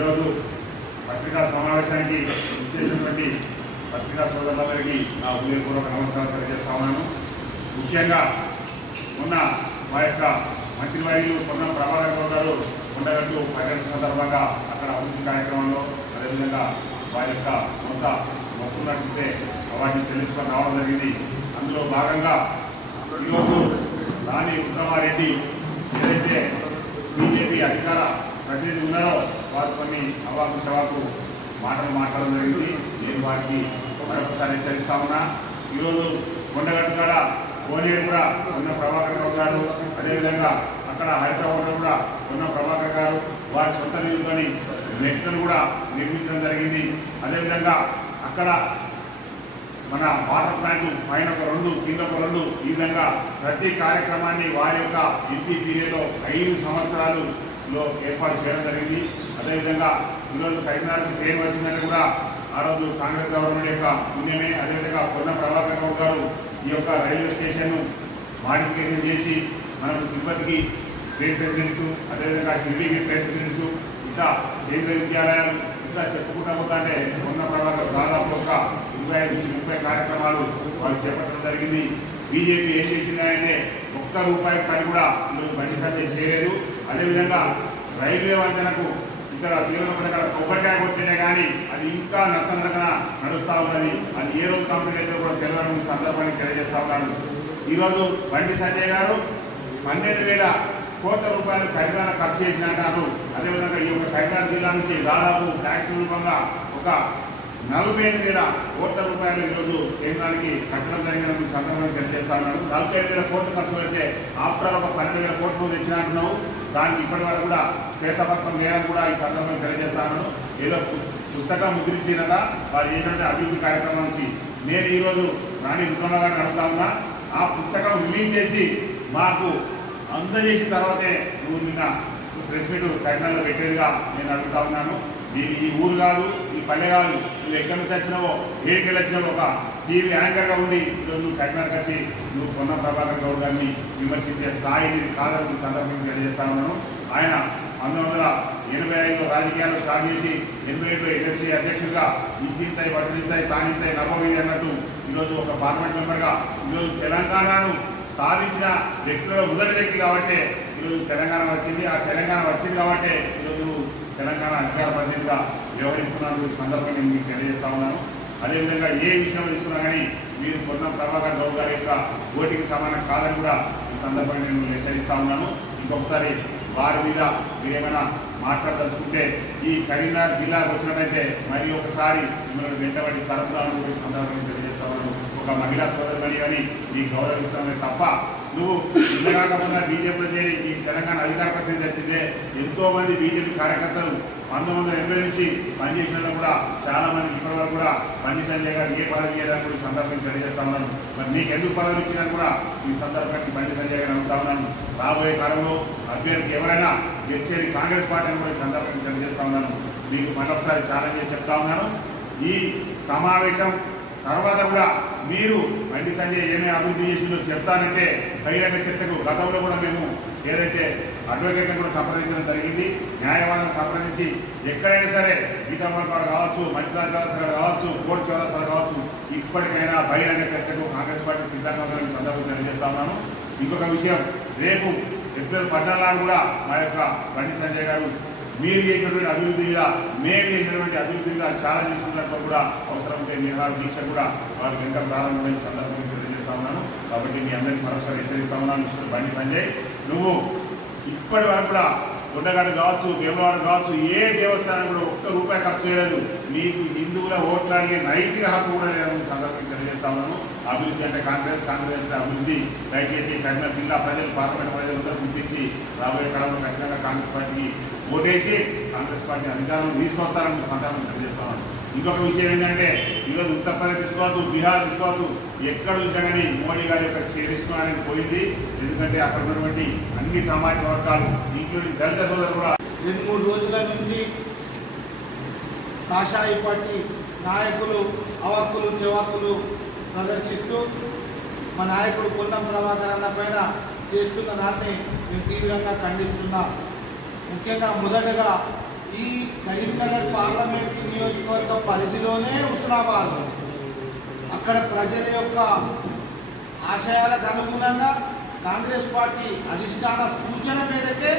ఈరోజు పత్రికా సమావేశానికి ఇచ్చేటటువంటి పత్రికా సోదరులందరికీ నా ఉదయపూర్వక నమస్కారం తెలియజేస్తా ఉన్నాను. ముఖ్యంగా మొన్న మా యొక్క మంత్రివర్యులు పొన్న ప్రభాకర్ గౌడ్ గారు ఉండగట్టు పర్యటన సందర్భంగా అక్కడ అభివృద్ధి కార్యక్రమంలో అదేవిధంగా వారి యొక్క సొంత మొక్కున్నట్లయితే వాటిని చెల్లించుకొని రావడం జరిగింది. అందులో భాగంగా ఈరోజు రాణి ఉత్తమారెడ్డి ఏదైతే బీజేపీ అధికార ప్రతినిధి ఉన్నారో వారు కొన్ని అవాకు సవాకు మాటలు మాట్లాడడం జరిగింది. నేను వారికి మరొకసారి హెచ్చరిస్తా ఉన్నా. ఈరోజు కొండగట్టు కాడ కోనేరు కూడా ఉన్న ప్రభాకర్ రావు గారు అదేవిధంగా అక్కడ హైదరాబాద్లో కూడా ఉన్న ప్రభాకర్ గారు వారి సొంత నిధులని మెట్లను కూడా నిర్మించడం జరిగింది. అదేవిధంగా అక్కడ మన వాటర్ ప్లాంట్ పైన ఒక రెండు కింద ఒక రెండు ఈ విధంగా ప్రతి కార్యక్రమాన్ని వారి యొక్క ఎంపీ పీరియడ్లో ఐదు లో ఏర్పాటు చేయడం జరిగింది. అదేవిధంగా ఈరోజు కరీంనగర్కి పేరు వచ్చిందని కూడా ఆ రోజు కాంగ్రెస్ గవర్నమెంట్ యొక్క పుణ్యమే. అదేవిధంగా పొన్న ప్రభాకర్ రావు గారు ఈ యొక్క రైల్వే స్టేషన్ను మాడిఫికేషన్ చేసి మనకు తిరుపతికి ట్రైన్ ప్రెసిడెంట్స్ అదేవిధంగా షిరిడీకి ట్రైన్ ప్రెసిడెంట్స్ ఇంకా కేంద్ర విద్యాలయాలు ఇంకా చెప్పుకుంటా పోతాంటే ఉన్న ప్రభాకర్ దాదాపు ఒక ఇరవై ఐదు నుంచి ముప్పై కార్యక్రమాలు వాళ్ళు చేపట్టడం జరిగింది. బీజేపీ ఏం చేసిందంటే ఒక్క రూపాయి పని కూడా ఈరోజు బండి సంజయ్ చేయలేదు. అదేవిధంగా రైల్వే వంతెనకు ఇక్కడ తీవ్రమైన కొబ్బరికాయ కొట్టినా కానీ అది ఇంకా నత్తనగా నడుస్తూ ఉన్నది. అది ఏ రోజు కంపెనీ అయితే కూడా తెలంగాణ సందర్భాన్ని తెలియజేస్తా ఉన్నాను. ఈరోజు బండి సంజయ్ గారు పన్నెండు వేల కోట్ల రూపాయలు ఖరీదాన ఖర్చు చేసినట్టు అదేవిధంగా ఈ యొక్క కరీంనగర్ జిల్లా నుంచి దాదాపు ట్యాక్స్ రూపంగా ఒక నలభై ఐదు వేల కోట్ల రూపాయలు ఈరోజు కేంద్రానికి కట్టడం జరిగిన ఈ సందర్భంగా తెలియజేస్తా ఉన్నాను. నలభై ఐదు వేల కోట్లు ఖర్చు పెడితే ఆఫ్టర్ ఒక పన్నెండు వేల కోట్లు తెచ్చినట్టున్నావు దానికి ఇప్పటి వరకు కూడా శ్వేతపత్రం లేదని కూడా ఈ సందర్భంగా తెలియజేస్తాను ఏదో పుస్తకం ముద్రించినట వారు ఏంటంటే అభివృద్ధి కార్యక్రమం నుంచి నేను ఈరోజు రాణి రుద్రమ గారిని అడుగుతా ఉన్నా. ఆ పుస్తకం రిలీజ్ చేసి మాకు అందజేసిన తర్వాతే నువ్వు నిన్న ప్రెస్ మీట్ కరీంనగర్లో పెట్టేదిగా నేను అడుగుతా ఉన్నాను. నేను ఈ ఊరు కాదు ఈ నువ్వు ఎక్కడి నుంచి వచ్చినావో ఏడికి వచ్చినావో ఒక టీవీ యాంకర్గా ఉండి ఈరోజు నువ్వు కరీంనగర్కి వచ్చి నువ్వు పొన్న ప్రభాకర్ గౌడ్ గారిని విమర్శించే స్థాయి నీది కాదని సందర్భంగా తెలియజేస్తా ఉన్నాను. ఆయన పంతొమ్మిది వందల ఎనభై ఐదు రాజకీయాలు స్టార్ట్ చేసి ఎనభై ఏడులో ఎన్ఎస్సీ అధ్యక్షుడిగా ఇంతింతాయి వడ్డింతాయి తానింతాయి నవ్వవి అన్నట్టు ఈరోజు ఒక పార్లమెంట్ మెంబర్గా ఈరోజు తెలంగాణను సాధించిన వ్యక్తుల ఉదరి వ్యక్తి కాబట్టి ఈరోజు తెలంగాణ వచ్చింది. ఆ తెలంగాణ వచ్చింది కాబట్టి ఈరోజు తెలంగాణ అధికార బాధ్యతగా వ్యవహరిస్తున్నందుకు సందర్భంగా నేను మీకు తెలియజేస్తా ఉన్నాను. అదేవిధంగా ఏ విషయం తీసుకున్నా కానీ మీరు పొన్న ప్రభాకర్ గౌడ్ గారి యొక్క ఓటికి సమానం కాదని కూడా ఈ సందర్భంగా నేను హెచ్చరిస్తా ఉన్నాను. ఇంకొకసారి వారి మీద మీరు ఏమైనా మాట్లాడదలుచుకుంటే ఈ కరీంనగర్ జిల్లాకు వచ్చినట్టయితే మరి ఒకసారి మిమ్మల్ని వెంటబడి తరపుదాను ఈ సందర్భంగా తెలియజేస్తా ఉన్నాను. ఒక మహిళా సోదరుని అని నీ గౌరవిస్తామే తప్ప నువ్వు ఇంతకాకుండా బీజేపీ చేరి ఈ తెలంగాణ అధికార ప్రతినిధి వచ్చిందే ఎంతో మంది బీజేపీ కార్యకర్తలు. పంతొమ్మిది వందల ఎనభై నుంచి పనిచేసిన కూడా చాలా మంది ఇప్పటి వరకు కూడా బండి సంజయ్ గారు ఏ పదవి చేయడానికి కూడా ఈ తెలియజేస్తా ఉన్నాను మరి నీకు ఎందుకు పదవి ఇచ్చినా కూడా ఈ సందర్భానికి బండి సంజయ్ గారు అడుగుతా ఉన్నాను రాబోయే కాలంలో అభ్యర్థి ఎవరైనా గెలిచేది కాంగ్రెస్ పార్టీ అని కూడా ఈ సందర్భంగా తెలియజేస్తా ఉన్నాను మీకు మరొకసారి ఛాలెంజ్ చెప్తా ఉన్నాను. ఈ సమావేశం తర్వాత కూడా మీరు బండి సంజయ్ ఏమైనా అభివృద్ధి చేసిందో చెప్తానంటే బహిరంగ చర్చకు గతంలో కూడా మేము ఏదైతే అడ్వకేట్ని కూడా సంప్రదించడం జరిగింది న్యాయవాదులను సంప్రదించి ఎక్కడైనా సరే గీతామర్పాడు కావచ్చు మంచిరాజ్ చౌరస్ కావచ్చు కోర్టు చౌరస్ కావచ్చు ఇప్పటికైనా బహిరంగ చర్చకు కాంగ్రెస్ పార్టీ సిద్ధంగా ఉందని సందర్భంగా తెలియజేస్తా ఉన్నాను. ఇంకొక విషయం రేపు ఏప్రిల్ పద్నాలుగు కూడా మా యొక్క బండి సంజయ్ గారు మీరు చేసినటువంటి అభివృద్ధిగా మేము చేసినటువంటి అభివృద్ధి చాలా తీసుకున్నప్పుడు కూడా అవసరమైతే నిర్వహణ దీక్ష కూడా వారి వెంట ప్రారంభమైన సందర్భం తెలియజేస్తా ఉన్నాను. కాబట్టి మీ అందరికీ మరొకసారి హెచ్చరిస్తా ఉన్నాను. మిస్టర్ బండి సంజయ్ నువ్వు ఇప్పటి వరకు కూడా గుండగాడు కావచ్చు దేవవాడ కావచ్చు ఏ దేవస్థానం కూడా ఒక్క రూపాయి ఖర్చు చేయలేదు. మీకు హిందువుల ఓట్లు అడిగే నైతిక హక్కు కూడా లేదని సందర్భంగా తెలియజేస్తా ఉన్నాను. అభివృద్ధి అంటే కాంగ్రెస్ కాంగ్రెస్ అంటే అభివృద్ధి. దయచేసి కఠిన జిల్లా ప్రజలు పార్లమెంట్ ప్రజలందరూ గుర్తించి రాబోయే కాలంలో ఖచ్చితంగా కాంగ్రెస్ పార్టీకి ఓటేసి కాంగ్రెస్ పార్టీ అధికారులు తీసుకొస్తారని సందర్భం తెలియజేస్తామని ఇంకొక విషయం ఏంటంటే ఈరోజు ఉత్తరప్రదేశ్ తీసుకోవచ్చు బీహార్ తీసుకోవచ్చు ఎక్కడ చూసినా కానీ మోడీ గారి యొక్క చేరిస్తున్నారని పోయింది. ఎందుకంటే అక్కడ ఉన్నటువంటి అన్ని సామాజిక వర్గాలు ఇంక్లూడింగ్ దళిత సోదరు కూడా రెండు మూడు రోజుల నుంచి కాషాయి పార్టీ నాయకులు అవాక్కులు చెవాకులు ప్రదర్శిస్తూ మా నాయకుడు పొన్నం ప్రభాకర్ పైన చేస్తున్న దాన్ని మేము తీవ్రంగా ఖండిస్తున్నాం. ముఖ్యంగా మొదటగా ఈ కరీంనగర్ పార్లమెంట్ నియోజకవర్గ పరిధిలోనే హుస్నాబాద్. అక్కడ ప్రజల యొక్క ఆశయాలకు అనుగుణంగా కాంగ్రెస్ పార్టీ అధిష్టాన సూచన మేరకే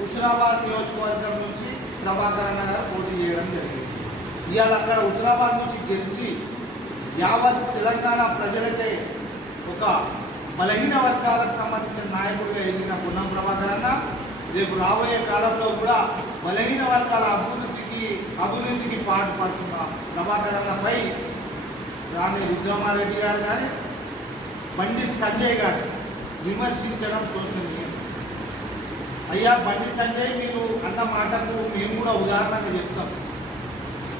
హుస్నాబాద్ నియోజకవర్గం నుంచి ప్రభాకర్ గారు పోటీ చేయడం జరిగింది. ఇవాళ అక్కడ హుస్నాబాద్ నుంచి గెలిచి యావత్ తెలంగాణ ప్రజలకే ఒక బలహీన వర్గాలకు సంబంధించిన నాయకుడిగా ఎదిగిన పొన్నం ప్రభాకర్ అన్న రేపు రాబోయే కాలంలో కూడా బలహీన వర్గాల అభివృద్ధికి అభివృద్ధికి పాటుపడుతున్న ప్రభాకర్ అన్నపై రాణి రుద్రమారెడ్డి గారు కానీ బండి సంజయ్ గారు విమర్శించడం శోచనీయం అయ్యా బండి సంజయ్ మీరు అన్న మాటకు మేము కూడా ఉదాహరణగా చెప్తాం.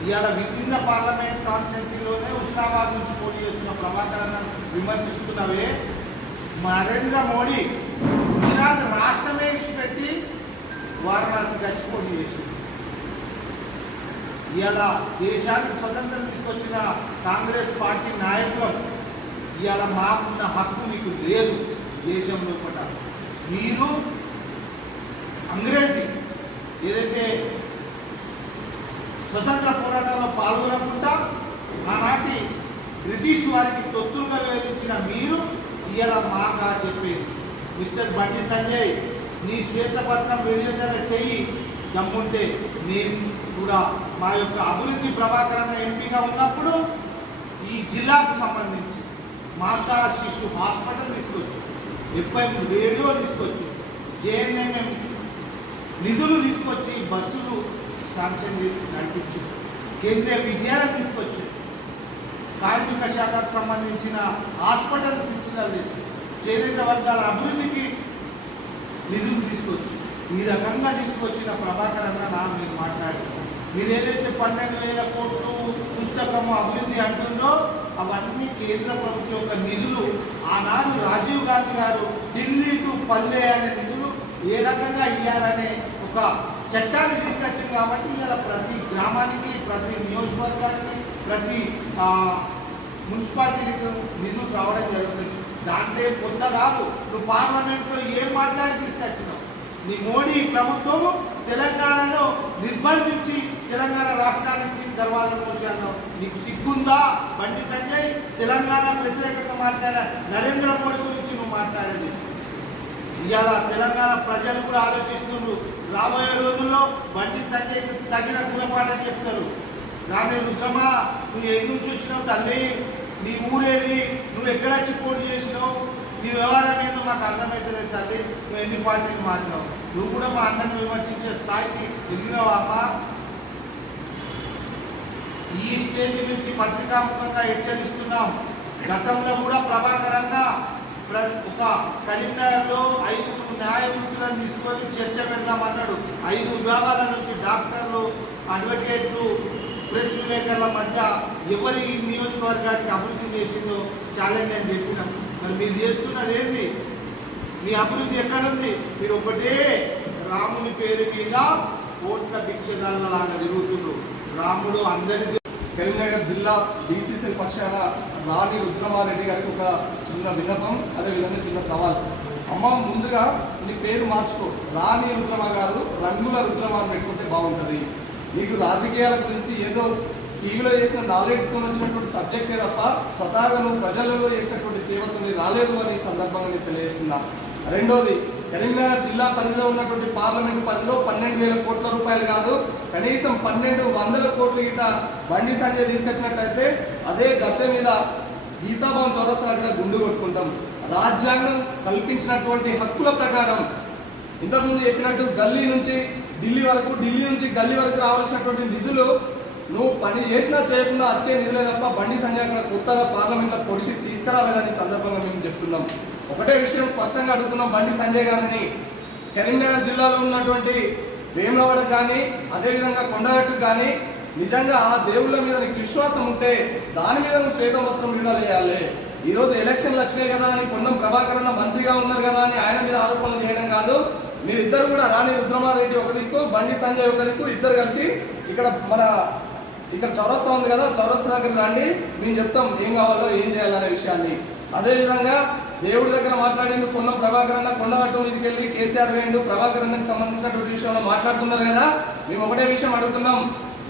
ఇవాళ విభిన్న పార్లమెంట్ కాన్స్టెన్సీలోనే హుస్నాబాద్ నుంచి పోటీ చేస్తున్న ప్రభాకర్ అన్న విమర్శిస్తున్నవే? నరేంద్ర మోడీ గుజరాత్ రాష్ట్రమే ఇచ్చిపెట్టి వారణాసి గచ్చిపోటీ చేసింది. ఇలా దేశానికి స్వతంత్రం తీసుకొచ్చిన కాంగ్రెస్ పార్టీ నాయకులకు ఇలా మాకున్న హక్కు మీకు లేదు దేశంలో కూడా. మీరు అంగ్రేజీ ఏదైతే స్వతంత్ర పోరాటంలో పాల్గొనకుండా ఆనాటి బ్రిటిష్ వారికి తొత్తులుగా వివరించిన మీరు ఇలా మాగా చెప్పేది. మిస్టర్ బండి సంజయ్ నీ శ్వేతపత్రం విడుదల చెయ్యి దమ్ముంటే మేము కూడా మా యొక్క అభివృద్ధి ప్రభాకరణ ఎంపీగా ఉన్నప్పుడు ఈ జిల్లాకు సంబంధించి మాతా శిశు హాస్పిటల్ తీసుకొచ్చు ఎఫ్ఐఎం రేడియో తీసుకొచ్చు జేఎన్ఎంఎం నిధులు తీసుకొచ్చి బస్సులు శాంక్షన్ చేసి నడిపించి కేంద్రీయ విద్యాలయం తీసుకొచ్చి కార్మిక శాఖకు సంబంధించిన హాస్పిటల్ శిక్షణలు తెచ్చి చేనేత వర్గాల అభివృద్ధికి నిధులు తీసుకొచ్చి ఈ రకంగా తీసుకొచ్చిన ప్రభాకర్ అన్న నా మీరు మాట్లాడారు. మీరు ఏదైతే పన్నెండు వేల కోట్లు పుస్తకము అభివృద్ధి అంటుందో అవన్నీ కేంద్ర ప్రభుత్వం యొక్క నిధులు. ఆనాడు రాజీవ్ గాంధీ గారు ఢిల్లీ టు పల్లె అనే నిధులు ఏ రకంగా ఇవ్వాలనే ఒక చట్టాన్ని తీసుకొచ్చింది కాబట్టి ఇలా ప్రతి గ్రామానికి ప్రతి నియోజకవర్గానికి ప్రతి మున్సిపాలిటీకి నిధులు రావడం జరుగుతుంది. దాంట్లో కొంత కాదు. నువ్వు పార్లమెంట్లో ఏం మాట్లాడి తీసుకొచ్చినావు? నీ మోడీ ప్రభుత్వం తెలంగాణలో నిర్బంధించి తెలంగాణ రాష్ట్రాన్ని ఇచ్చిన తర్వాత మూసాను నీకు సిగ్గుందా? బండి సంజయ్ తెలంగాణ వ్యతిరేకంగా మాట్లాడ నరేంద్ర మోడీ గురించి నువ్వు మాట్లాడేది. ఇవాళ తెలంగాణ ప్రజలు కూడా ఆలోచిస్తున్నారు రాబోయే రోజుల్లో బండి సంజయ్ తగిన గుణపాఠం చెప్తారు. నానే రుద్రమా నువ్వు ఎక్కడి చూసినావు వచ్చినావు తల్లి? నీ ఊరేది నువ్వు ఎక్కడ వచ్చి పోటీ చేసినావు? నీ వ్యవహారం ఏదో మాకు అర్థమవుతలేదు తల్లి. నువ్వు ఎన్ని పార్టీలు మారినావు? నువ్వు కూడా మా అన్నను విమర్శించే స్థాయికి ఎదిగినావా అమ్మా? ఈ స్టేజ్ నుంచి పత్రికాముఖంగా హెచ్చరిస్తున్నాం. గతంలో కూడా ప్రభాకర్ అన్న ప్ర- ఒక కరీంనగర్లో ఐదుగురు న్యాయమూర్తులను తీసుకొని చర్చ పెడదామన్నాడు. ఐదు విభాగాల నుంచి డాక్టర్లు అడ్వకేట్లు ప్రెస్ విలేకరుల మధ్య ఎవరి ఈ నియోజకవర్గానికి అభివృద్ధి చేసిందో ఛాలెంజ్ అని చెప్పినాం. మరి మీరు చేస్తున్నది ఏంది? మీ అభివృద్ధి ఎక్కడుంది? మీరు ఒకటే రాముని పేరు మీద కోట్ల భిక్షగాళ్ళలాగా తిరుగుతున్నారు రాముడు అందరి కరీంనగర్ జిల్లా బీసీసీ పక్షాన రాణి రుద్రమారెడ్డి గారికి ఒక చిన్న విన్నపం అదేవిధంగా చిన్న సవాల్. అమ్మ ముందుగా నీ పేరు మార్చుకో. రాణి రుద్రమ గారు రంగుల రుద్రమ అని పెట్టుకుంటే బాగుంటుంది. మీకు రాజకీయాల గురించి ఏదో టీవీలో చేసిన నాలెడ్జ్ కొని వచ్చినటువంటి సబ్జెక్టే తప్ప స్వతహాగా నువ్వు ప్రజలలో చేసినటువంటి సేవతో రాలేదు అని సందర్భంగా నేను తెలియజేస్తున్నా. రెండోది కరీంనగర్ జిల్లా పరిధిలో ఉన్నటువంటి పార్లమెంట్ పరిధిలో పన్నెండు వేల కోట్ల రూపాయలు కాదు కనీసం పన్నెండు వందల కోట్ల గిట బండి సంఖ్య తీసుకొచ్చినట్లయితే అదే గద్దె మీద గీతాభవన్ చౌరస్తా దగ్గర గుండు కొట్టుకుంటాం. రాజ్యాంగం కల్పించినటువంటి హక్కుల ప్రకారం ఇంతకుముందు చెప్పినట్టు గల్లీ నుంచి ఢిల్లీ వరకు ఢిల్లీ నుంచి గల్లీ వరకు రావాల్సినటువంటి నిధులు నువ్వు పని చేసినా చేయకుండా వచ్చే నిధులే తప్ప బండి సంజయ్ అక్కడ కొత్తగా పార్లమెంట్లో పొడిచి తీసుకురాలేదని సందర్భంగా మేము చెప్తున్నాం. ఒకటే విషయం స్పష్టంగా అడుగుతున్నాం బండి సంజయ్ గారిని. కరీంనగర్ జిల్లాలో ఉన్నటువంటి వేములవాడ కానీ అదేవిధంగా కొండగట్టు కానీ నిజంగా ఆ దేవుళ్ళ మీద నీకు విశ్వాసం ఉంటే దాని మీద నువ్వు శ్వేతపత్రం విడుదల చేయాలి. ఈ రోజు ఎలక్షన్లు వచ్చినాయి కదా అని పొన్నం ప్రభాకర్ మంత్రిగా ఉన్నారు కదా అని ఆయన మీద ఆరోపణలు చేయడం కాదు. మీరిద్దరు కూడా రాణి రుద్రమారెడ్డి ఒక దిక్కు బండి సంజయ్ ఒక దిక్కు ఇద్దరు కలిసి ఇక్కడ మన ఇక్కడ చౌరస్తా ఉంది కదా చౌరస్తా దగ్గర రండి. మేము చెప్తాం ఏం కావాలో ఏం చేయాలనే విషయాన్ని. అదేవిధంగా దేవుడి దగ్గర మాట్లాడిండు కొన్న ప్రభాకర్ అన్న కొండగట్టు మీదకి వెళ్ళి కేసీఆర్ వేయండు. ప్రభాకర్ అన్నకు సంబంధించినటువంటి విషయంలో మాట్లాడుతున్నారు కదా మేము ఒకటే విషయం అడుగుతున్నాం.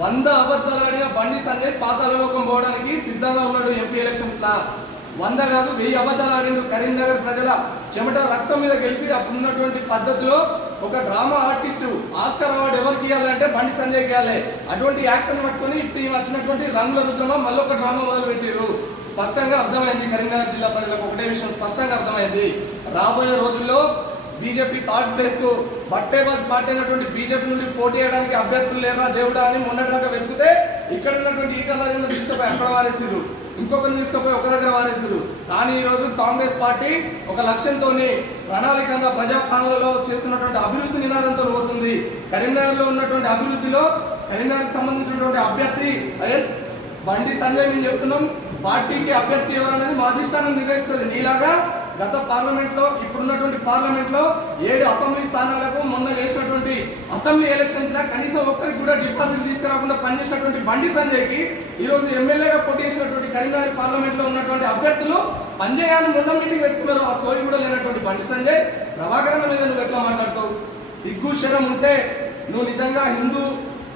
వంద అబద్ధాలు ఆడిన బండి సంజయ్ పాతాలలోకం పోవడానికి సిద్ధంగా ఉన్నాడు ఎంపీ ఎలక్షన్స్ లా. వంద కాదు వెయ్యి అబద్ధాలు ఆడిండు కరీంనగర్ ప్రజల చెమట రక్తం మీద గెలిచి అప్పుడున్నటువంటి పద్ధతిలో ఒక డ్రామా ఆర్టిస్టు ఆస్కర్ అవార్డు ఎవరికి ఇవ్వాలంటే బండి సంజయ్ ఇవ్వాలి. అటువంటి యాక్టర్ని పట్టుకొని ఇప్పుడు ఈమె వచ్చినటువంటి రంగుల రుద్రమ మళ్ళీ ఒక డ్రామా మొదలు పెట్టారు స్పష్టంగా అర్థమైంది కరీంనగర్ జిల్లా ప్రజలకు ఒకటే విషయం స్పష్టంగా అర్థమైంది. రాబోయే రోజుల్లో బీజేపీ థర్డ్ ప్లేస్కు బట్టే పార్టీ అయినటువంటి బీజేపీ నుండి పోటీ చేయడానికి అభ్యర్థులు లేరా దేవుడా అని మొన్నటిదాకా వెతికితే ఇక్కడ ఉన్నటువంటి ఈటల రాజేంద్ర తీసుకుపోయి అక్కడ వారేసారు ఇంకొకరిని తీసుకుపోయి ఒక దగ్గర వారేసారు కానీ ఈ రోజు కాంగ్రెస్ పార్టీ ఒక లక్ష్యంతోనే ప్రణాళికంగా ప్రజాపాలనలో చేస్తున్నటువంటి అభివృద్ధి నినాదంతో పోతుంది. కరీంనగర్లో ఉన్నటువంటి అభివృద్ధిలో కరీంనగర్కి సంబంధించినటువంటి అభ్యర్థి ఎస్ బండి సంజయ్ మేము చెప్తున్నాం. పార్టీకి అభ్యర్థి ఎవరన్నది మా అధిష్టానం నిర్ణయిస్తుంది. నీలాగా గత పార్లమెంట్లో ఇప్పుడున్నటువంటి పార్లమెంట్లో ఏడు అసెంబ్లీ స్థానాలకు మొన్న చేసినటువంటి అసెంబ్లీ ఎలక్షన్స్ కనీసం ఒక్కరికి కూడా డిపాజిట్ తీసుకురాకుండా పనిచేసినటువంటి బండి సంజయ్కి ఈరోజు ఈ రోజు ఎమ్మెల్యేగా పోటీ చేసినటువంటి కరీంనగర్ పార్లమెంట్లో ఉన్నటువంటి అభ్యర్థులు పంజయాన్ని మొన్న మీటింగ్ పెట్టుకున్నారు. ఆ స్టోరీ కూడా లేనటువంటి బండి సంజయ్. ప్రభాకరణ మీద నువ్వు ఎట్లా మాట్లాడుతావు? సిగ్గు శరం ఉంటే నువ్వు నిజంగా హిందూ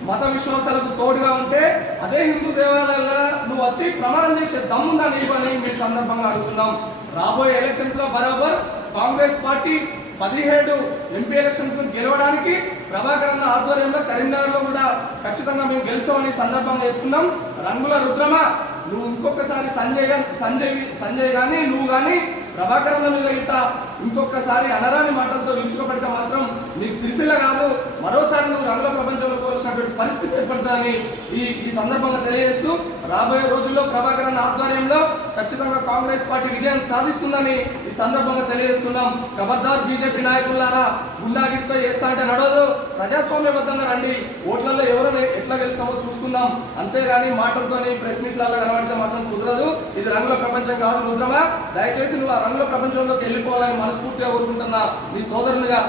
మత విశ్వాసాలకు తోడుగా ఉంటే అదే హిందూ దేవాలయాల్లో నువ్వు వచ్చి ప్రమాణం చేసే దమ్ముందా నీకు అని మీ సందర్భంగా అడుగుతున్నాం. రాబోయే ఎలక్షన్స్లో బరాబర్ కాంగ్రెస్ పార్టీ పదిహేడు ఎంపీ ఎలక్షన్స్ గెలవడానికి ప్రభాకర్ అన్న ఆధ్వర్యంలో కరీంనగర్లో కూడా ఖచ్చితంగా మేము గెలుస్తామని సందర్భంగా చెప్తున్నాం రంగుల రుద్రమ నువ్వు ఇంకొకసారి సంజయ్ సంజయ్ సంజయ్ కానీ నువ్వు కానీ ప్రభాకర్ అన్న మీద ఇట్ట ఇంకొకసారి అనరాని మాటలతో నిలుచుకోబడితే మాత్రం నీకు సిరిసిల్ల కాదు. మరోసారి నువ్వు రంగుల ప్రపంచంలో పోల్చినటువంటి పరిస్థితి ఏర్పడుతుందని ఈ ఈ సందర్భంగా తెలియజేస్తూ రాబోయే రోజుల్లో ప్రభాకర్ అన్న ఆధ్వర్యంలో ఖచ్చితంగా కాంగ్రెస్ పార్టీ విజయం సాధిస్తుందని ఈ సందర్భంగా తెలియజేస్తున్నాం. ఖబర్దార్ బీజేపీ నాయకులారా గుండాగిరితో చేస్తా అంటే నడవదు. ప్రజాస్వామ్యబద్ధంగా రండి. ఓట్లలో ఎవరు ఎట్లా గెలుస్తామో చూసుకుందాం. అంతేగాని మాటలతోని ప్రెస్ మీట్లలో కనబడితే మాత్రం కుదరదు. ఇది రంగుల ప్రపంచం కాదు రుద్రమా? దయచేసి నువ్వు ఆ రంగుల ప్రపంచంలోకి వెళ్ళిపోవాలని మనస్ఫూర్తిగా కోరుకుంటున్నా. నీ సోదరునిగా